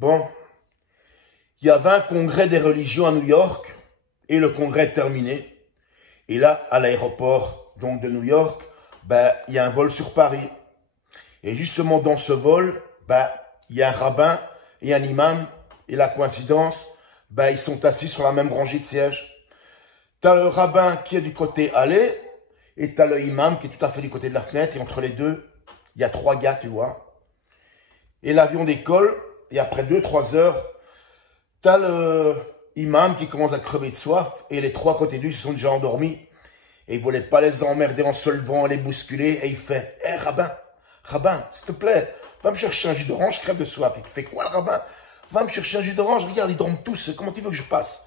Bon, il y avait un congrès des religions à New York, et le congrès est terminé. Et là, à l'aéroport donc de New York, il y a un vol sur Paris. Et justement, dans ce vol, il y a un rabbin et un imam. Et la coïncidence, ils sont assis sur la même rangée de sièges. Tu as le rabbin qui est du côté aller, et tu as le imam qui est tout à fait du côté de la fenêtre. Et entre les deux, il y a 3 gars, tu vois. Et l'avion décolle, et après 2-3 heures, tu as le imam qui commence à crever de soif, et les 3 côtés de lui se sont déjà endormis. Et il ne voulait pas les emmerder en se levant, les bousculer. Et il fait, hé rabbin, s'il te plaît, va me chercher un jus d'orange, je crève de soif. Il fait quoi le rabbin? Va me chercher un jus d'orange, regarde, ils dorment tous, comment tu veux que je passe?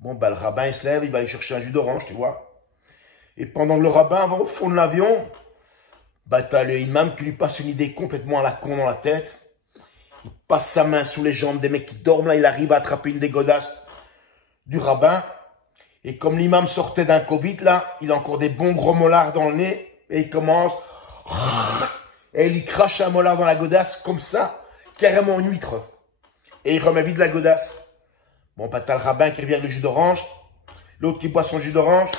Bon, le rabbin, il se lève, il va aller chercher un jus d'orange, tu vois. Et pendant que le rabbin va au fond de l'avion, t'as le imam qui lui passe une idée complètement à la con dans la tête. Il passe sa main sous les jambes des mecs qui dorment, là, il arrive à attraper une des godasses du rabbin. Et comme l'imam sortait d'un Covid, là, il a encore des bons gros molars dans le nez, et il commence, et il lui crache un molar dans la godasse, comme ça, carrément une huître. Et il remet vite la godasse. Bon, t'as le rabbin qui revient avec le jus d'orange, l'autre qui boit son jus d'orange,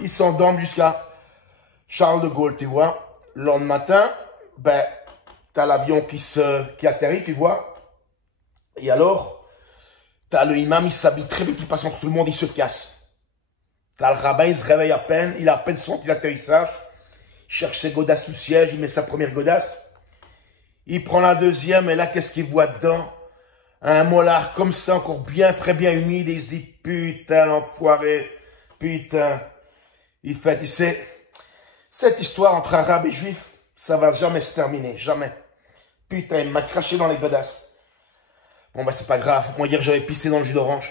il s'endorme jusqu'à Charles de Gaulle, tu vois. Le lendemain matin, t'as l'avion qui atterrit, tu vois. Et alors, t'as le imam, il s'habille très vite, il passe entre tout le monde, il se casse. T'as le rabbin, il se réveille à peine, il a à peine senti l'atterrissage. Il cherche ses godasses sous le siège, il met sa première godasse. Il prend la deuxième, et là, qu'est-ce qu'il voit dedans? Un molar comme ça, encore bien frais, bien humide, et il se dit, putain, l'enfoiré, putain. Il fait, tu sais, cette histoire entre arabes et juifs, ça va jamais se terminer, jamais. Putain, il m'a craché dans les godasses. Bon, c'est pas grave, moi hier j'avais pissé dans le jus d'orange.